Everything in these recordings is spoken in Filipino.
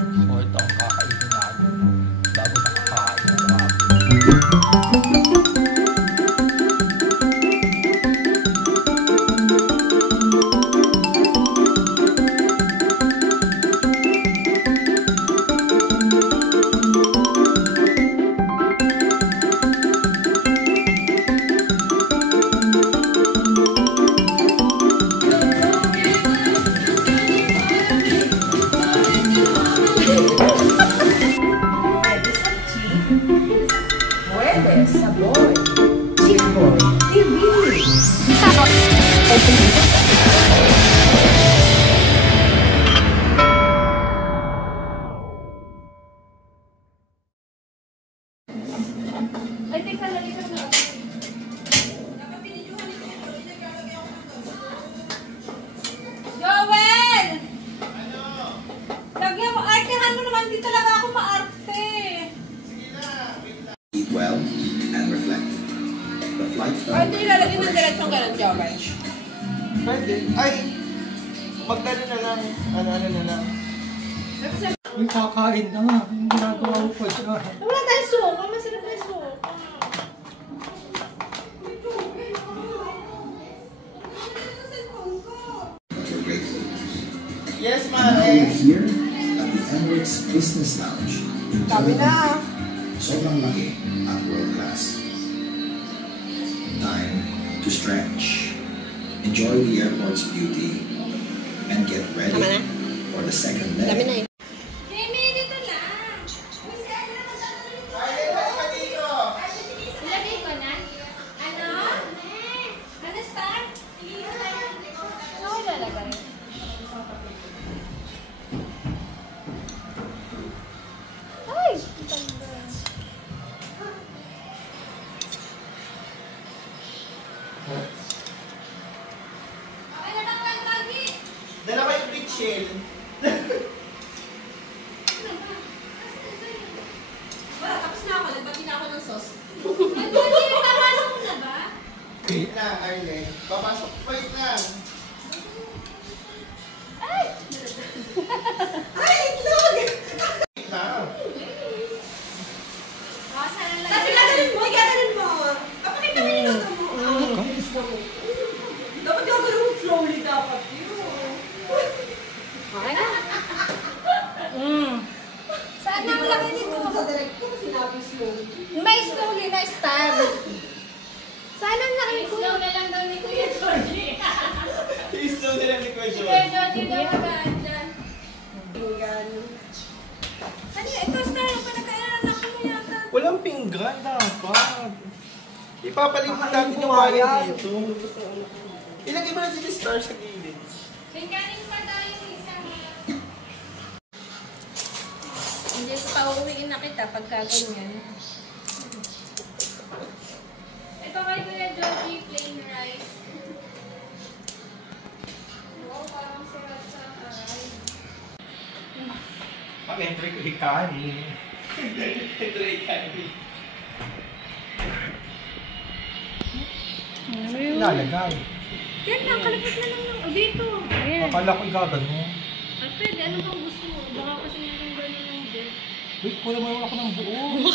So ito ang kakainin namin bago makakain. Sabor. Chico. TV. Ay, teka, lalikan na. Joel! Ano? Lagyan mo, artehan mo naman. Di talaga ako maarte. Eat well and reflect. The flight Ay, hindi nilalagyan ng diretsong ganun, Joel. Pwede. Ay! Magdali na lang. Ano na lang. Uy, kakain na nga. Ang ginagawa ko pa siya. Wala tayong suka. Masarap na yung suka. we're grateful. Yes, Now we're here at the Emirates Business Lounge. Sabi na. Sobrang laki at world class. Time to stretch. Enjoy the airport's beauty and get ready for the second leg. Jamie, dito lang. Ilagay ko na. Ano? Ano, start? Ano ko ilalagay? Ay! Okay na lang lang, Tagi. Dala ko yung big shell. Wala, tapos na ako. Nagbati na ako ng sauce. Tagi, papasok mo na ba? Wait na, Arlen. Papasok. Wait lang. Ay! Ay, itlog! Wait lang. Kasi gaganin mo, gaganin mo. Kapag gaganin mo. Dapat gaganin mo slowly dapat yun. Okay na. Saan ang laki nito? Sa directo ko sinabi slowly. May slowly na star. Saan ang laki nito? Slow na lang daw ni Kuya Georgie. I-slow nila ni Kuya Kuya George. Georgie daw magaan dyan. Ano ito star? Panagkainan na ako yata. Walang pinggan dapat. Ipapalimot natin yung kanin dito. Ilagay mo na dito star sa gilid. Pingganin pa tayo isa. Hindi ko pa uuwiin na kita pagka ganyan. Ito kay Kuya Georgie, plain rice. Wow, parang sarap sa karay. Pag-entry ko yung kanin. Ito yung kanin. Lalagay. Yan lang, kalapit na lang lang. O dito. Ayan. Akala ko igagano. Ay, pwede. Ano bang gusto mo? Baka kasi meron gano'n ng dip. Wait, kuya mo ako ng buo.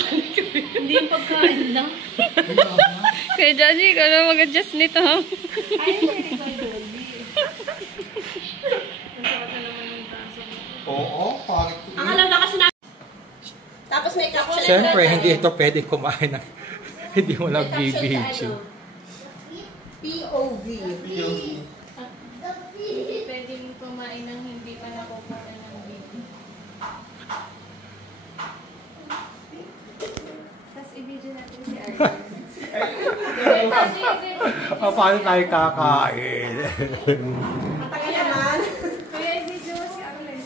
Hindi yung pagkain lang. Kaya Johnny, ikaw na mag-adjust nito. Ay, hindi ko Georgie. Masarap na naman yung taso. Oo, pangit ko. Ang alam na kasi na... Tapos may caption. Siyempre, hindi ito pwede kumain ng... hindi mo lang bibidyo. POV. Pwede mong kumain ng hindi pa nakukuha ng video. Tapos i-video natin si Arlen. Paano tayo kakain? Matagal naman. Kaya i-video mo si Arlen.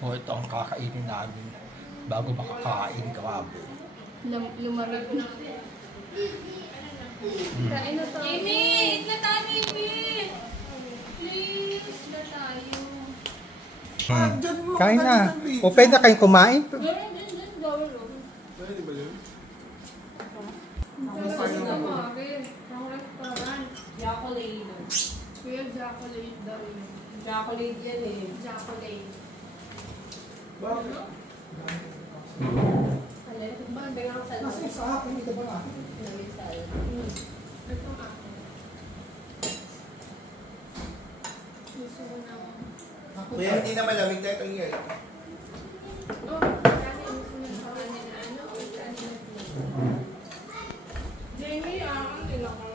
So ito ang kakainin namin bago makakain kawabo. Lumamig na. Kain na tayo. Amy! Eat na tayo, Amy! Please, na tayo. Kain na. O pwede na kayong kumain? Meron din gawin. Pwede ba yun? Kasi na mare. Ang restaurant. Jacolade. Kuya Jacolade daw yun. Chocolate yan eh. Chocolate. Bakit? Bagay ako sa Nasa sa akin, ito ba nga? Namisal. Ito nga. Gusto ko na. Kaya hindi na malamig na itong year. Oh, kasi gusto na sa kanya na ano. Jamie, hindi lang ako.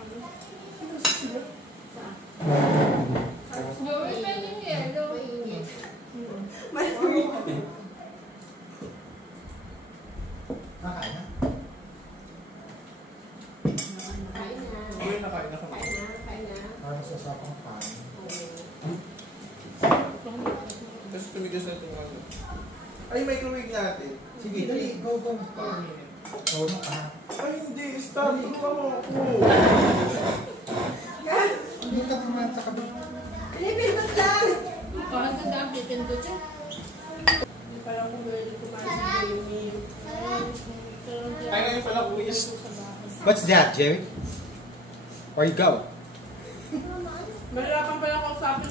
Gawin pa yung yellow. Nakain na? Kain na. Hindi, nakain na kami. Kain na. Parang sasapang kain. Tapos tumigas na itong ano. Ay, microwave natin. Sige, dali. Go, go. Go na ka. Ay, hindi. Stop. Ikaw ako. Hindi ka tumahan sa kabit. Pinipindot lang! Parang sa dami, pindot siya. Hindi pala ako pwede kumain si Jamie. Kaya ngayon pala, kuya. What's that, Jerry? Where you go? Mahirapan pala kausapin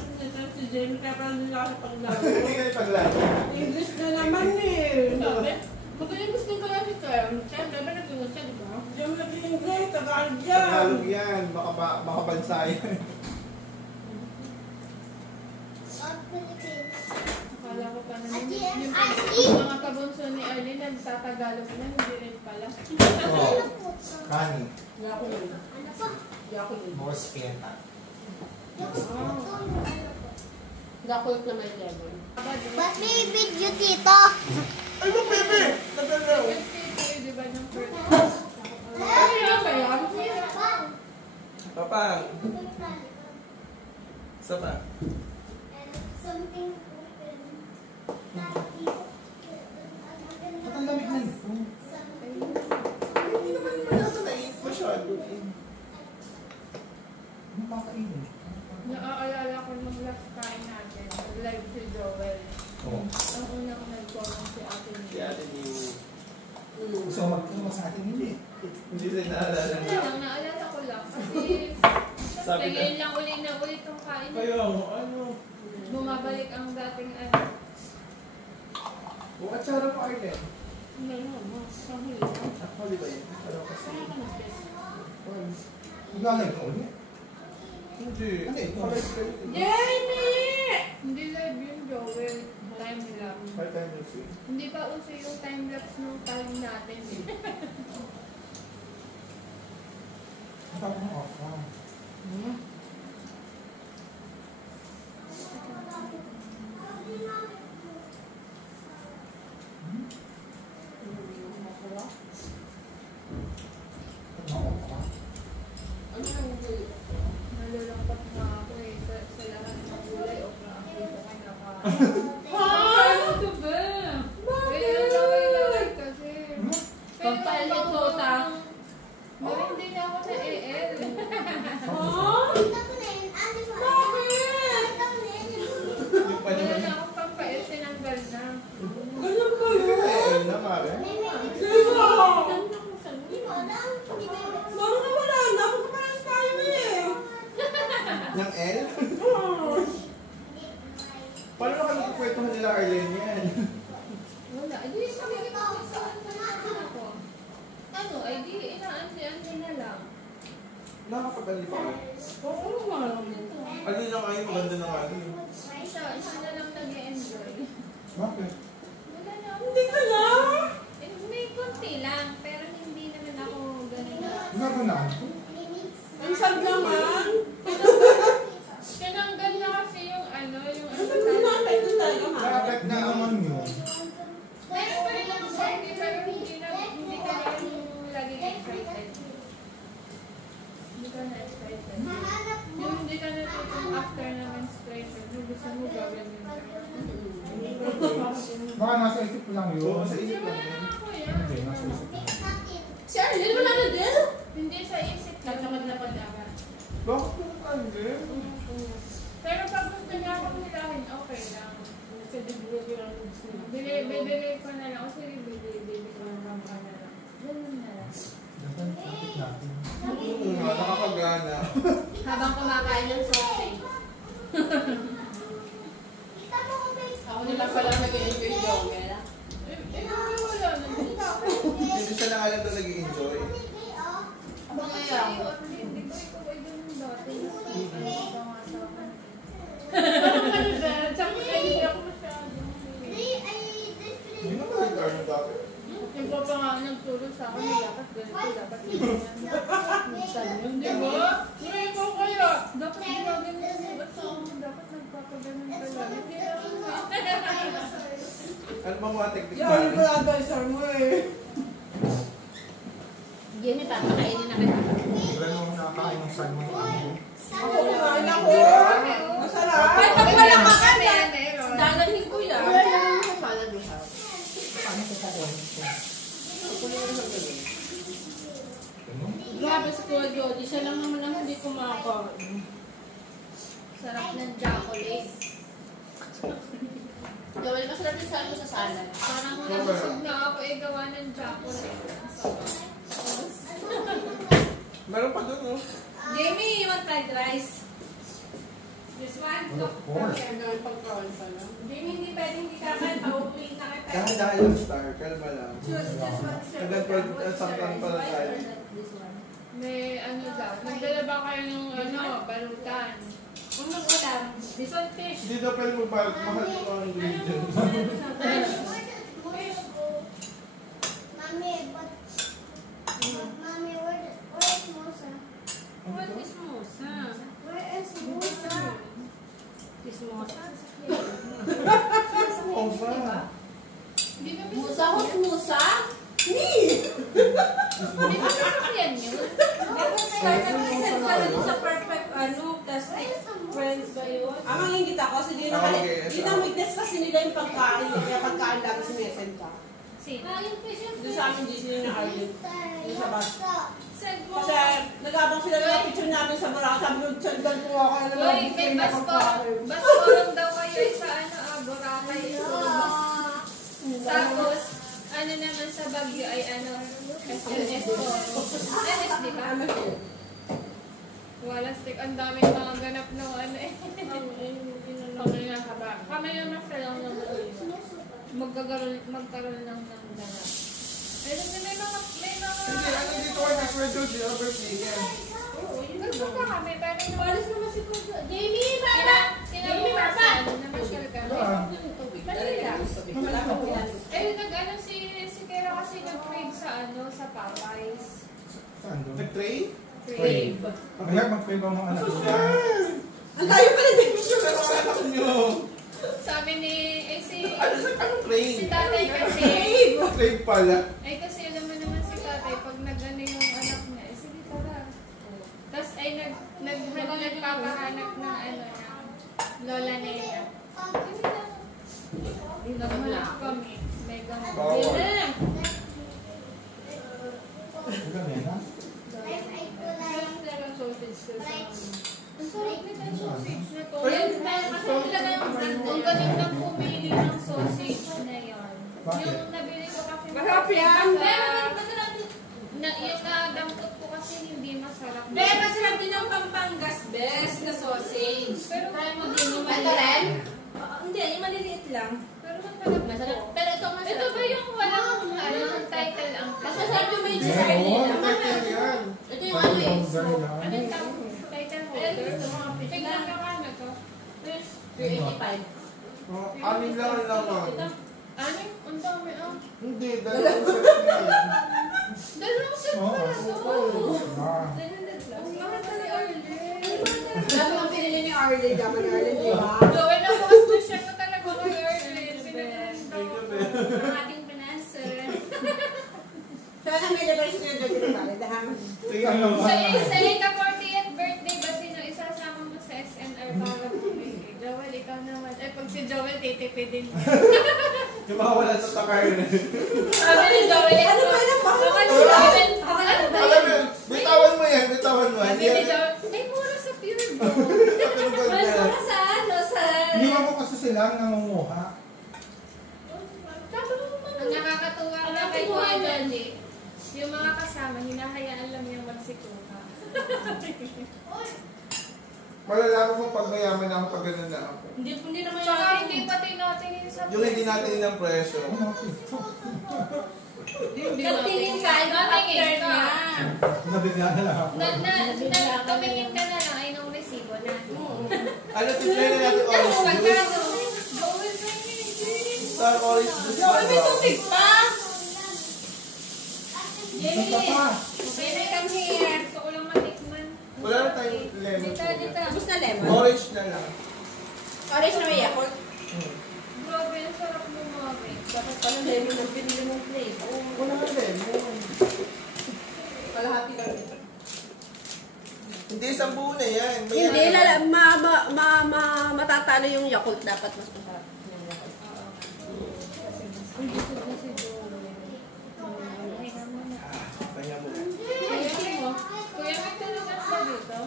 si Jamie kaya pala nila ako paglaro. Hindi ka ipaglaro. English na naman eh. Sabi, magaling gusto ko lang si Cam. Cam, diba nag-ingot siya, diba? Jamie nag-English, Tagalog yan. Tagalog yan. Baka bansa yan. Akala ko pa na yung mga kabunso ni Arlene nagtatagalog na, hindi rin pala. Oh. Kani. Hindi ako yun. Hindi ako yun. More spenta. Hindi ako yun na may level. Ba't may video, tito? Ay, mo, bebe! Nagalaw. Di ba ng first? Kaya ba yan? Papa. Isa pa. Something Ba't ang lamig na ito? Hindi naman nasa nais masyado. Ano kakainin? Naaalala ko nung last kain natin, live si Joel. Oo. Ang una ko nag-comment si Ate Si Nina. Ate Niu. Gusto ko magtulong sa atin, hindi. Hindi rin naalala Hindi niya. lang, naalala ko lang. Kasi, Sabi siyempre, na- ngayon lang ulit na ulit yung kain. Ano? Bumabalik ang dating ano. Bukat tsara mo, Arlen. Hindi naman. Sahuli. Huli ba yun? Pero kasi... Kaya ka na-stress. Naglalay ka ulit? Hindi. Hindi. Jamie! Hindi live yun, Joel. Time lapse. Part-time music. Hindi pa uso yung time lapse nung time natin eh. Parang off ka. Ano yung huli? Nalulungkot nga ako eh. Sa lahat ng gulay o ako ito kinakain. Ano to ba? Kaya laway-laway kasi. Pampalit ko ta. Meron din ako na EL. Wala na akong pampait, tinanggal na. Ganun ba yun? Ayun na, Mare. Diba? Maro na wala na. Magkapalas tayo eh. Yung L? Paano na kami kukwentuhan nila Arlen yan? Wala. Ay, di nakikipag-saan pa natin ako. Ano, ay di inaanti-anti na lang. Nakakapagalipa ka. Oo naman. Ano lang kayo, maganda na kayo. Isa na lang nag-enjoy. Bakit? Wala na ako. Hindi ka na. Eh, may konti lang, pero hindi naman ako ganun na. Nagunaan ko. Ang sad naman. Tinanggal na kasi yung ano, yung Ano natin na talaga ma? Nakapag na naman yun. Meron pa rin ako konti, pero hindi ka na yung laging excited. Hindi ka na excited. Yung hindi ka na tutong after na menstruation, yung gusto mo gawin yun. Baka nasa isip ko lang yun. Oo, sa Hindi isip mo lang na yun. ako yan. Hindi, nasa isip lang. Si Arlene wala na din? Hindi sa isip lang. Nagkamad-lapad ako. Bakit mo Arlen? Pero pag gusto niya akong hilahin, okay lang. Kasi bibigyan ko lang ng gusto niya. Bibigay ko na lang. O sige, bibigay ko na lang. Ganun na lang. Dapat sakit natin. Oo nga, nakakagana. Habang kumakain ng sausage. na pala nag-enjoy Joel. Wala na. Hindi siya na alam na nag-i-enjoy. Mga yan. Hindi ko ikaw ay ganun dati. Parang ano dyan, tsaka hindi ako masyado. Hindi na nag-i-enjoy dati. Yung papa nga nagturo sa akin, dapat ganito, dapat ganyan. Di ba? Ngayon ko kaya, dapat gumagano yung ba't sa akin, dapat nagpapaganon ka lang. Hindi naman. Ano bang mga technique Yan, natin? wala advisor mo eh. Jenny, parang kainin na kita. Wala nung nakakain ng salmon. Ako kumain ako. Masarap. Ay, pag wala ka ka, Meron. dadalhin ko yan. Sana duha. Paano ko kukuha ito? Grabe sa Kuya Jody, siya lang naman ang hindi kumakain. Sarap ng chocolate. Joel, masarap yung saan mo sa salad. Parang nabusog na ako gawa ng chocolate. Meron pa doon, no? Jamie, you want fried rice? This one? Well, of course. Ang gawin pag-prawn pa lang. Jamie, hindi pwedeng hindi kakain. Paupuin na kita. Dahil lang star, kalma lang. Choose just one shirt. And then, sometimes pala tayo. This one. May ano daw, nagdala ba kayo ng balutan? Ano ko lang? This one fish. Hindi daw pwede magbayad. Mahal yung mga ingredients. Mommy, where is Musa? What is mosa? Where is Musa? Is mosa? Osa. Hindi ba Musa? Who's musa? Hindi ba sasakyan yun? Send ka na dun sa perfect plastic friends ba yun? Ang mangingit ako, kasi di na Okay, di na weakness kasi nila yung pagkain. Kaya pagkain lagi sinesend ka. Sino? Doon sa amin Disney na Arlen. Doon sa bus. Send mo. Kasi nagabang sila ng picture namin sa Boracay. Sabi ko, sendan ko ako. Ano Uy, may basporong daw kayo sa Boracay. Tapos, ano naman sa Baguio ay SNS po. SNS, di ba? Wala stick. Ang daming mga ganap na Kami nga ba? Kami naman sa lang naman. Magkaroon lang ng ganap. Pero may mga... Hindi, ano dito kayo na Kuya George, yung birthday niya. Nagpo pa kami, pero Walis naman si Kuya. Jamie, para! kinabukasan, namasyal kami. Manila. Wala ka po yan. Nag-ano si Kera kasi nag-trade sa Popeyes. Saan doon? Nag-trade? Trade. Kaya mag-trade ako ng anak ko. Ang tayo pala din. Pero ang anak nyo. Sabi ni, Anong trade? si tatay kasi, Trade pala. kasi alam mo naman si tatay, pag nag-ano yung anak niya, sige tara. Tapos nagpapahanap ng ng lola nila. Naghanap kami. May gamot. Bawal. Ganyan, ha? Talagang sausage ko sa ang sarap nito ang sausage na to. Ayun. Kasi talagang ang galing ng pumili ng sausage na yan. Bakit? Yung nabili ko kasi Masarap yan. masarap yung nadampot ko kasi hindi masarap. Masarap din ang Pampangas best na sausage. Pero Try mo din yung Ito maliit. rin? Hindi, yung maliliit lang. Pero masarap. Masarap. Pero ito masarap. Ito ba yung walang title ang Mas masarap yung may Hindi, design oo. nila. Yan. Ito yung ano eh. Anong title holder? Tignan ka ka na to. 385. Anim lang ang laman. Ano? Ang dami Hindi, dalawang set yan. Dalawang set Oo. pala to. Ah. Ang mahal talaga Arlen. Lahat ng pinili ni Arlen, Jaman Arlen, di ba? Gawin na bukas na siya ko talaga kay Arlen. Pinaganda ko. Ang ating pinanser. Sana may liberation na dyan dito pala. Dahan. Tingnan mo. Sa ika 40th birthday ba sino isasama mo sa SNR para bumili? Joel, ikaw naman. Pag si Joel, titipidin mo. Yung mga wala sa takar na. Sabi ni Joel, Ano ba yan? Baka ni Joel, ano ba Alam mo yun? yun, bitawan mo yan, bitawan mo. Sabi ni Joel, ay mura sa Pure Gold. Mas para sa sa... Iniwan ko kasi sila ang nangunguha. Ang nakakatuwa na kay Kuya Johnny, yung mga kasama, hinahayaan lang niyang magsikuha. Malalaman mo pag mayaman ako pag ganun na ako. Hindi naman Tsaka hindi pa tinatingin sa Yung hindi natin ng presyo. Nagtingin ka, after na. Nabigla na lang ako. Tumingin ka na lang ay nung resibo na. Ano, tiplay na natin orange juice. Star orange juice. May tubig pa! Basta pa. Jenny, come here. Gusto ko lang matikman. Wala na tayong lemon. Dito. Tapos na lemon. Orange na lang. Orange na may yakol. Grabe, ang sarap mo mga Bakit pala lemon ang pinili mong plate? Wala na lemon. Kalahati lang. Hindi, 10 na yan. May Hindi, ano- matatalo yung Yakult. Dapat mas masarap yung Yakult. Kanya mo. Ayun mo. Kuya, may tulungan ba dito?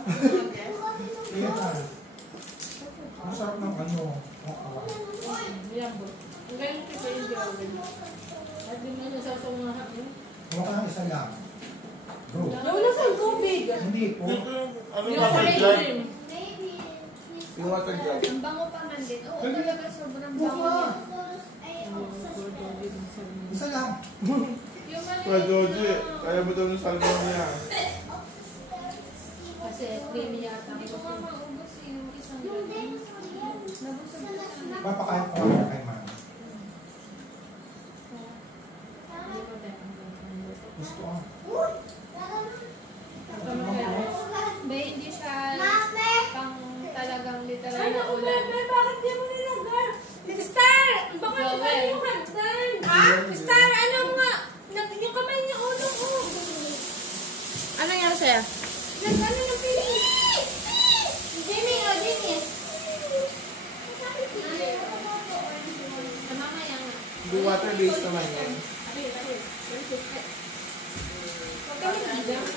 Kaya tayo. Ang sarap ng ano. Ang awa. Ang ganyan ko pa yung Jowen. At di mo nasa sa mga hapin. Huwag ka ng isa lang. Bro. Nawala sa tubig. Hindi po. Ano Yung yung sa water jug? cream. Yung water jug. Ang bango pa man din. Oo, Hindi. talaga sobrang Buka. bango. Isa lang. Yung mali. Kuya Joji, kaya mo daw ng salmon niya. Kasi creamy yata. Hindi ko pa maubos yung isang gabi. Nabusog ko sana. Papakain ko lang kay man. Gusto ko. Ba, hindi siya pang talagang literal na ulan. Bakit di mo nilagay? Star! Bakit Joel. tayo yung hagdan? Ha? Star, ano nga? Yung kamay niya ulo ko. Ano nangyari sa'yo? Nag-ano ng pili? Jimmy, oh, Jimmy. Sa mamaya nga. Hindi water based naman yan. Huwag kami nagdang.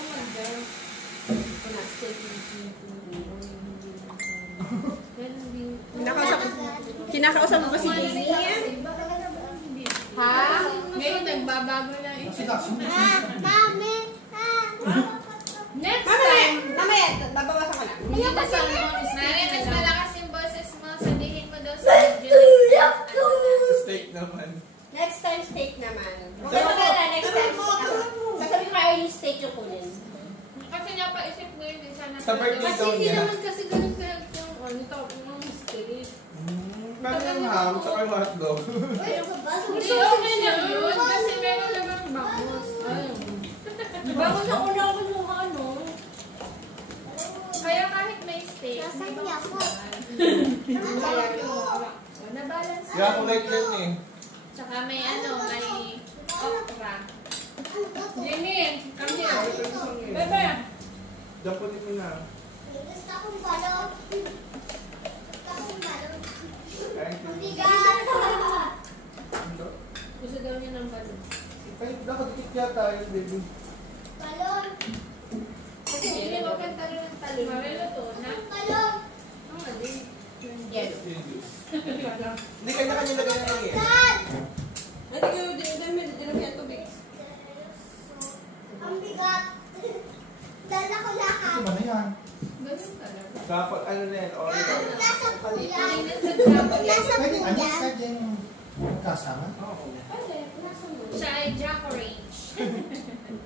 Kinakausap mo ba si Jamie? Ha? Ngayon, nagbabago lang ito. Kasi kaso. Mami. Next time! Mamaya, babawasan ko na. Hindi na sa Mari, mas malakas yung boses mo. Sabihin mo daw sa video. Steak naman. Next time, steak naman. Huwag ka magkala, next time. Sasabihin ko kayo yung steak yung kunin. Kasi napaisip ko yun. Sana Sa birthday kasi daw hindi niya. naman kasi ganun ka yung ano, steak. Meron yung ham, tsaka yung hotdog. Hindi, okay lang yun. Kasi meron namang bangus. Bago na una ako yung ano. Kaya kahit may steak, Nasaan may niya bangus ako? naman. Nabalance. Yakulate yan eh. Tsaka may may okra. Jenny, come here. Bebe. Daputin mo na. Gusto akong balon. Gusto akong balon. Thank you. Bigat. Gusto daw niya ng balon. Ay, nakadikit yata yun, baby. Balon. Jenny, wag kang talo ng talo. Marilo to, na. Balon. Ang mali. Yellow. Yung juice. Hindi, kanya-kanya lagay na lang eh. Dad. Hindi ko dinamihan tubig. Ang bigat. Dala ko lahat. Ano ba na yan? Ganun talaga. Dapat ano na yan, orange. Nasa kuyan. Tingnan sa travel. Nasa Pwede, ano? kuyan. Pwede yung kasama? Oo. Siya ay Jack Orange.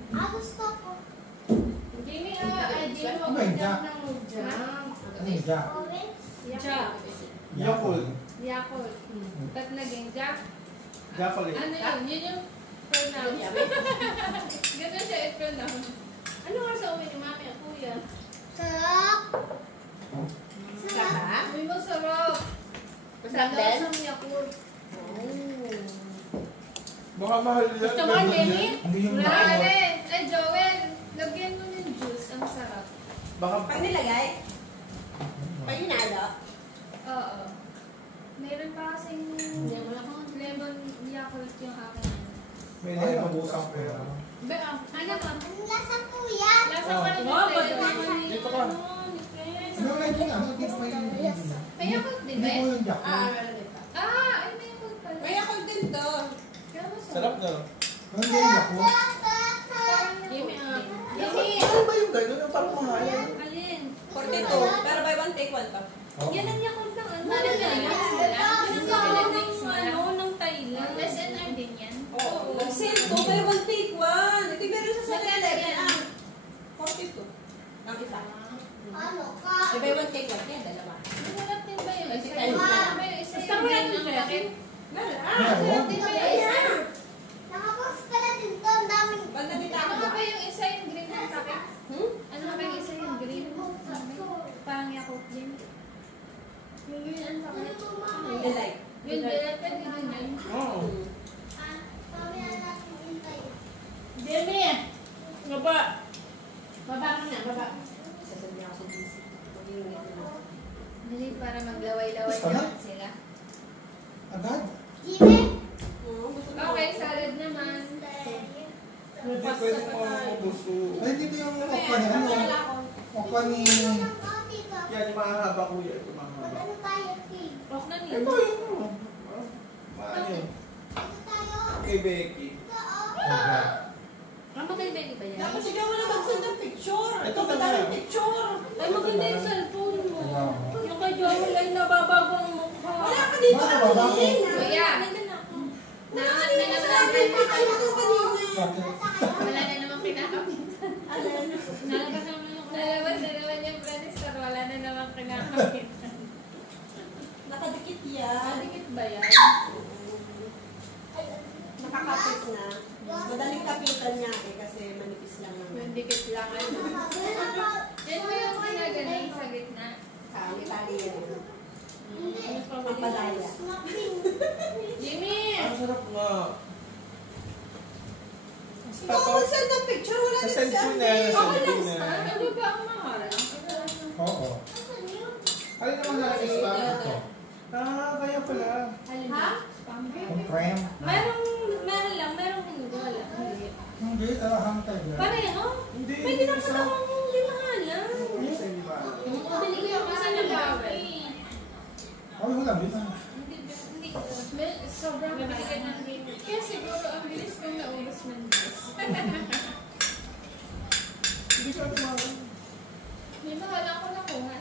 Gusto ko. Jimmy, Jimmy, Ano wag yung ka Jack? ng Jack. Ano yung Jack? Orange. Jack. Yakult. Yakult. Ba't naging Jack? Yakult. Ano yun? Yun yung pronounce. Ganun siya i-pronounce. Ano nga sa uwi ni mami at kuya? Sarap. Sarap? Uy, masarap. Masarap din? Sa Yakult. Baka mahal yan. Gusto mo, Jenny? Hindi yung Mare! Ay, Joel! Lagyan mo ng juice. Ang sarap. Baka Pag nilagay? Pag hinalo? Oo. Meron pa kasing lemon Yakult yung akin. may Ay, lemon. nabusang ko yan. Be, ano ba? Ang lasa kuyan. Lasa Oh. pa rin Oh, yung pag- Dito ka. Ano na yun? Ano? Hindi ko may May Yakult din, Hindi be? ko yung Jack. Meron din pa. Ay, may Yakult pala. May ako din to. Kaya masarap. Sarap na. Ano yung Jack? Jimmy, Jimmy! Ano ba yung gano'n? Yung parang mahal. Alin? 42. Pero buy one, take one to. Oo. Yan ang Yakult ng ano. Ano Yan ang yan? Yakult nila. Yan ang Yakult ng ano, takip? Meron? Di ba yung isa? Nakapost pala din to. Ang daming. Ano nga ba yung isa yung green ng takip? Ano nga ba yung isa yung green? Parang Yakult din. Yung green ang takip. Yung delight. Yung delight, pwede din yun. Oo. Mamaya natin hintayin. Demi! Baba! Baba ka na, baba. Sasabihin ako sa GC. Dali para maglaway-laway Gusto na? naman sila. Agad? Jimmy! Okay, salad naman. Hindi pwede mo mabuso. Ay, dito yung okwa ni ano? Okwa ni... Yan, yung mahahaba kuya. Ito mahahaba. Ano tayo, King? Rock na Ito niyo. yun. Maano yun? Ito tayo. Kay Becky. Agad. Mama kay Benny ba yan? Dapat sigaw mo na mag-send ng picture. Ito Ito ba ba na? picture? Ay, maganda yung cellphone mo. Ayaw. Yung kay Joel ay nababago ang mukha. Wala ka dito Bakit ba? kanina. Kuya, naangat na naman ang Tayo ko kanina. Bakit? wala na naman kinakapit. Nalabas na naman yung pranister, wala na naman kinakapit. Nakadikit yan. Nakadikit ba yan? Nakakapit na. Madaling kapitan niya eh kasi manipis lang naman. Yung dikit lang. Yan mo yung kinagaling sa gitna. Tali-tali yan. Hindi. Mapalaya. Jimmy! Ang sarap nga. Ikaw mag-send ng picture. Wala din Send si ko na. Ate. Send ko na. Ano ba ang mahal? Oo. Alin naman na isa? Ito. Kaya pala. Alin Ha? Spam? Yung cream. Meron lang, merong hindi. Wala. Hindi. Hindi, hantay lang. Pareho? Hindi. Pwede na isa. pala akong limahalan. Isa yung iba. Bili ko yung isa ng bawal. Ay, wala. Dito. Sobrang bigat ng game. Kaya siguro ang bilis kong naubos man this. Hindi ka tumawa. May wala ko nakuha.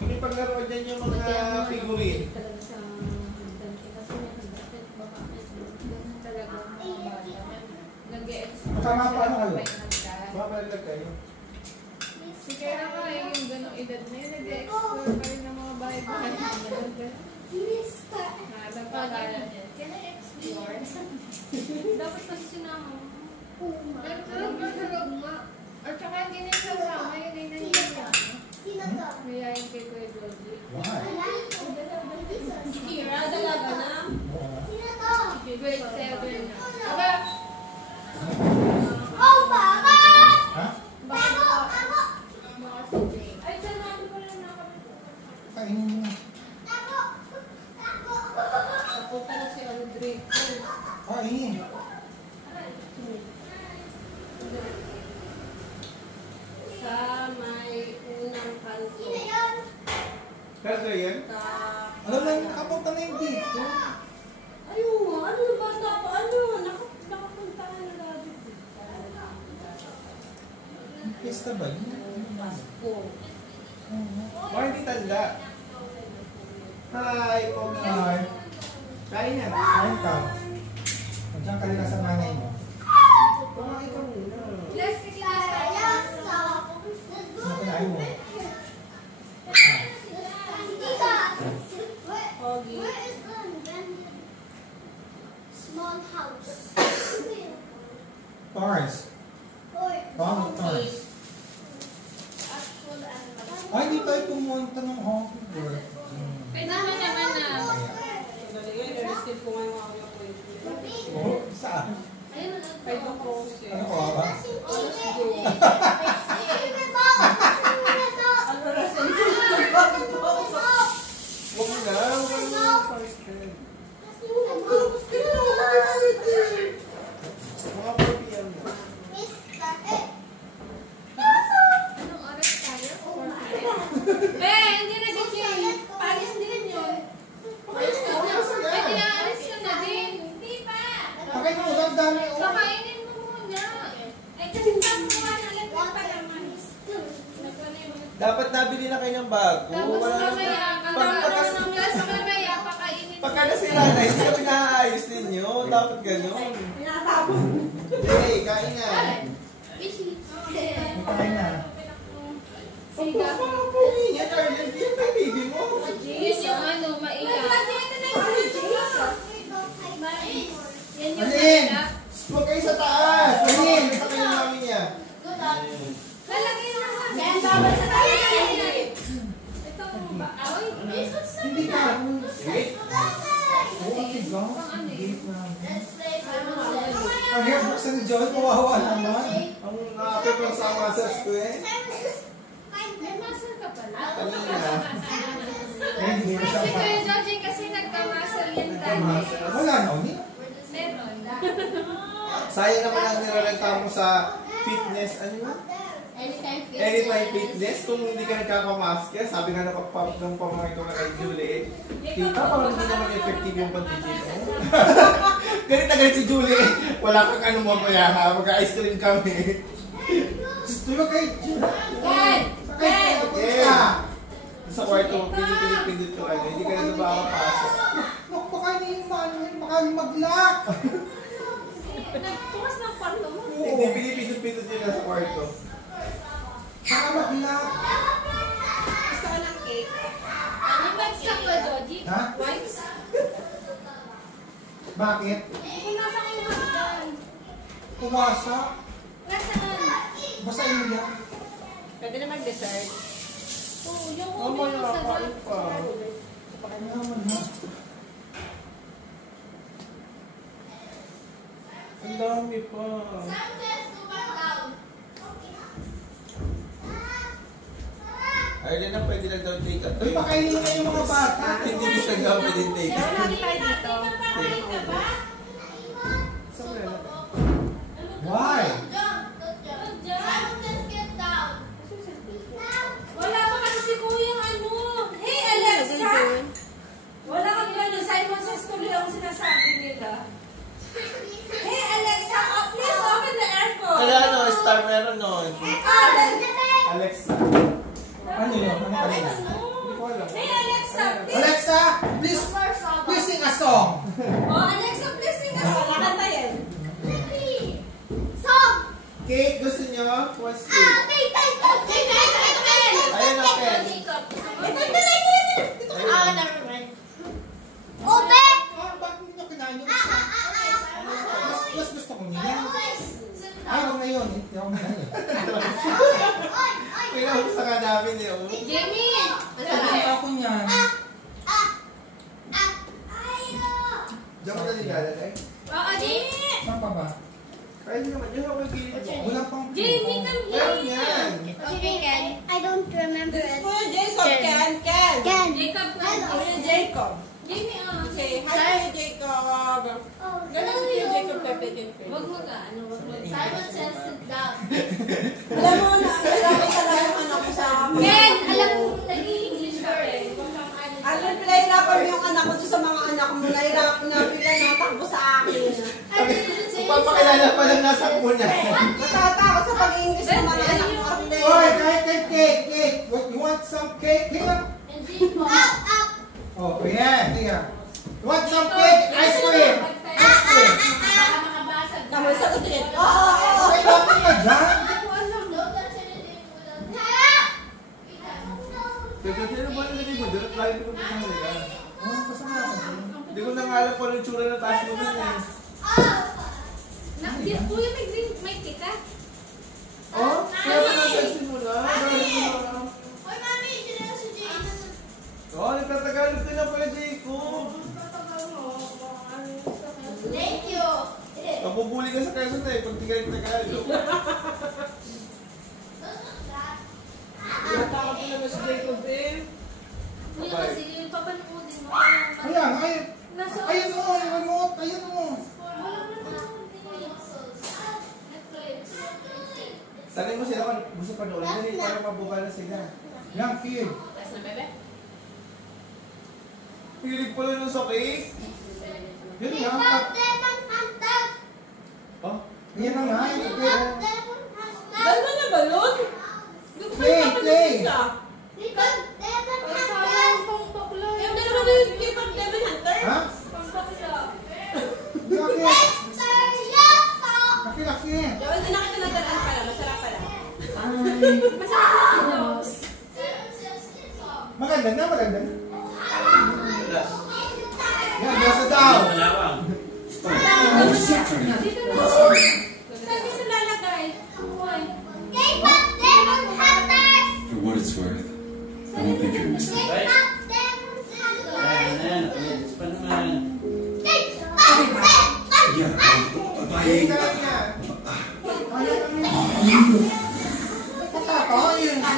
Hindi paglaro dyan yung mga figurine. Talaga sa hagdan. Kasi may hagdan. Baka may ganun talaga ang mga bata. Nag-e-explore Tama pa, ano kayo? Mapalag kayo. Si Kera nga yung ganong edad na yun, nag-e-explore pa rin ng mga bahay-bahay. Nagpagalan niya. Can I explore? Dapat kasi sinama mo. Nagpagalan nga. At saka hindi na yung kasama, yun ay nangyayari. Sino to? Kaya yung kay Kuya Jolie. Why? Kira, dalaga na. Oo. Sino to? Grade 7 na. Aba! Oh, Papa! Ha? Ako! Ako! Mga si Jane. Ay, saan natin pala nakapit? Kainin mo. Ako! Ako! Ako pala si Audrey. Kainin. Sa may unang kanto. Sino yun? Kaya yan? Alam mo, nakapunta na yung dito. Ayun nga, ano na bata pa? Ano? Nakapunta ka na lagi. Yung pista ba yun? Pasko. Mga hindi tanda. Hi, Pogi. Hi. Kain na. Kain ka. Nandiyan ka nila sa nanay mo. Kumain ka muna. Plastic na Ano kinain mo? Pogi. Where is the abandoned small house? Torres. Torres. Actual animal. Ay, hindi tayo pumunta ng Hong Kong. Pwede naman naman na. Dali nga, i-rested ko ngayon ako yung point. Oh, saan? Ayun, Kahit ako siya. Ano ka ba? Ano na sa Huwag mo na. Huwag mo na. First head. Mga 4 p.m. na. anong oras tayo? 4 hindi na si Jay. Paalis din yun. Pwede na alis yun na din. Hindi pa. Bakit mo? Ang dami. Kakainin mo muna. Ay, kasi tamuha na lang pa naman. Dapat nabili na kayo ng bago. Tapos Wala na. mamaya, tapos mamaya, pakainin mo. Pagka nasira na, hindi kami naaayos ninyo. Dapat gano'n. Pinatapon. Hey, kain nga. Kain na. Siga. Yan, Arlen. Yan pa baby mo. Yun yung ano, Hindi ka. Wait. Oo, tigaw. Gate namin. Ang hirap buksan ni Joel, kawawa naman. Ang nakapit lang sa muscles ko eh. May muscle ka pala. Kanina. Eh, hindi na siya Si pa. Kuya Joji kasi nagka-muscle yan dati. Wala na, hindi. Meron. Sayang naman ang nirarenta mo sa fitness. Ano yun? Anytime fitness. Kung hindi ka nagkakamaske, sabi nga ng pamangkin ko na kay Julie, tita, parang hindi naman effective yung pag-gym mo. Ganit na ganit si Julie. Wala kang ano mo kaya ha. Mag-ice cream kami. Gusto mo kay Joel? Ken! Ken! Yeah. Sa kwarto, pinipindit ko kayo. Hindi ka na nakakapasok. Naku, baka hindi yung baka yung mag-lock. Nagtukas ng kwarto mo. Hindi, pinipindit nila sa kwarto. Baka mag-lock. Gusto ko ng cake. May wipes ka ba, Joji? Ha? Wipes? Bakit? Kung nasa kayo hagdan. Kumasa. Nasaan? Basahin mo yan. Pwede na mag-dessert. Oo, yung Mama, ulo sa nakakain pa. Baka naman ha. Ang dami pa. Ayun na, pwede lang daw take out. Uy, pakainin mo na yung mga bata. Hindi gusto daw pwede take out. Lagi tayo dito. Kakain ka ba? Why? Wala pa kasi si Kuyang ano. Hey, Alexa! Wala kang gano'n. Simon Says tuloy ang sinasabi nila. Hey, Alexa, please open the aircon. Kaya ano, star meron nun. Alexa. Ano yun? Ano ka nila? Hindi ko alam. Hey, Alexa, please. Alexa, please sing a song. Oh, Alexa, please sing a song. Kanta yan. Cake, gusto nyo? What's cake? Ayun ang pen. Ah, bakit hindi nyo kinain yung isa? Mas gusto ko niya. Ay, huwag na yun. Hindi ako na yun. Pinausa ka namin eh. oh. Jamie! Sabi ako niyan. Diyan ko na nilalagay. Oo, Jamie! Saan pa ba? Kaya nyo naman, yun ako yung gilid mo. Wala pang Jamie, come Meron here! yan. I don't remember it. Kuya Jacob, Ken. Jacob, come Kuya Jacob. Jamie, Okay, hi Kuya Jacob. Ganun si Kuya Jacob Pepe. Wag mo ka, ano, wag mo. Alam mo na, kailangan ko talaga yung anak ko sa akin. Ken, alam mo, nag-i-English ka rin. Alam, pinahirapan mo yung anak ko sa mga anak mo. Nahirapan na natakbo sa akin. Kung papakilala pa lang nasa po niya. Natatakot sa pag-English ng mga anak mo. Oy, cake. You want some cake here? Oh, yeah. You want some cake? Ice cream. Ice cream. Naman sa kutin. Oo. Okay, dapat ka dyan. Kasi sino ba nalagay mo? Doon at layo ko na nalagay. Oh, kasama ako. Hindi ko na nga alam kung anong tsura na taas mo dun eh. Kuya, may kita. Oh, kaya pa nasansin mo na. Oh, nagtatagalog ka na pala, Jacob. Mabubuli ka sa Quezon na eh, pag di ka nagtagalog. Natakot na naman si Jacob eh. Kuya, kasi yung papanoodin mo. Ayan, Nasa ayun mo, yung remote, ayun mo. Tanay mo sila kung gusto pa noon. Hindi, parang mabuka na sila. Young kid. Hilig pala nun sa cake. Yun nga. Oh, Yan na nga. Yung cake. Ganda na ba yun? Play. sayang pang bakla. Yung dalawa na yung kay Pag Demon Hunter? Ha? Pang bakla. Bakit? Laki-laki. Diba, hindi na kita nagdaan pala. Masarap pala. Ay. Masarap na ito. Maganda na. wala. Yan, nasa daw. Dito na. Saan dito lalagay? Uy. For what it's worth, I don't think you're missing. I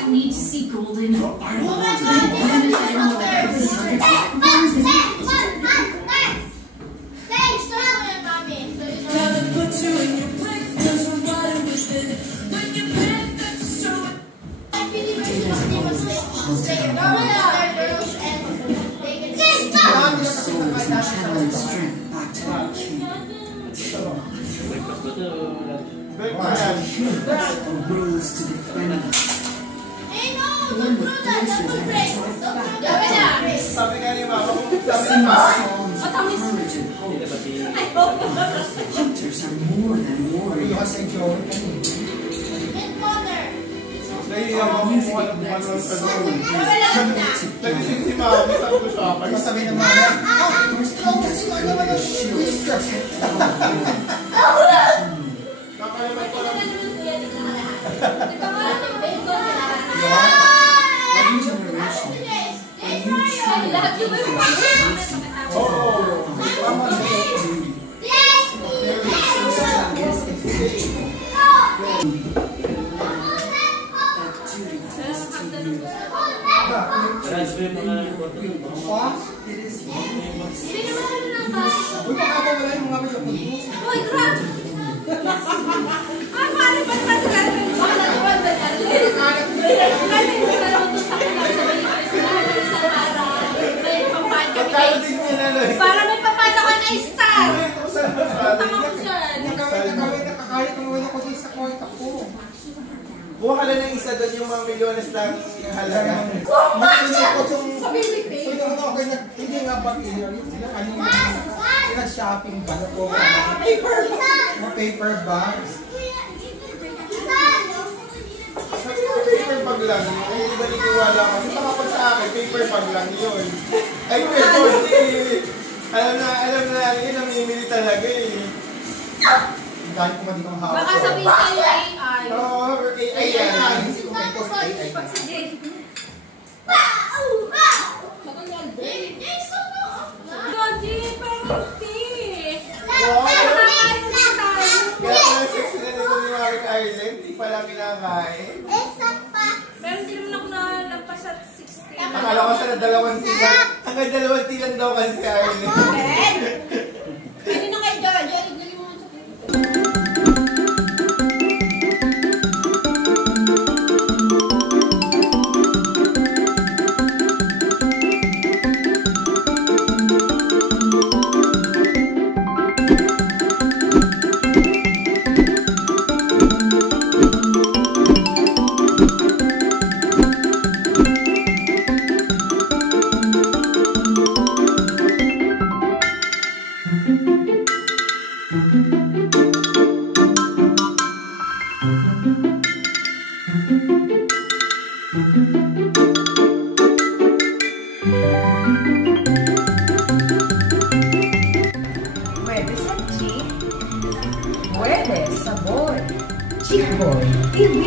need to see Golden. Rules to defend us. Sabi nga ni Mama, sabi ni Mama. Hunters are more than warriors. Nahihiya ako kung ano sa loob. Nagising si Mama, sabi ko siya. Masabi ng Mama, Kakalipat ko lang. Para may papata ko na star. Buha ka lang ng isa doon yung mga milyones lang yung halaga. Hindi nga ba shopping ba na po? Paper bags. Sabi ko, paper bag lang. Ay, hindi ba nitiwala ka? Ito kapag sa akin, paper bag lang yun. Ay, pero alam na, yun namimili talaga eh. Kahit kung hindi kong hawak. Baka sabihin sa'yo AI. Oo, AI yan. Goji, parang tea. Wow! Kaya pala sexy na nito ni Mark Island, di pala kinakain. Pero hindi naman ako nakalampas at 16. Akala ko siya na 2 tilang. Hanggang 2 tilang daw kasi si Arlen. Hindi na kayo, Jojo. Iglagay mo sa Pwede sa chick. Pwede sa boy. Chick Boy TV.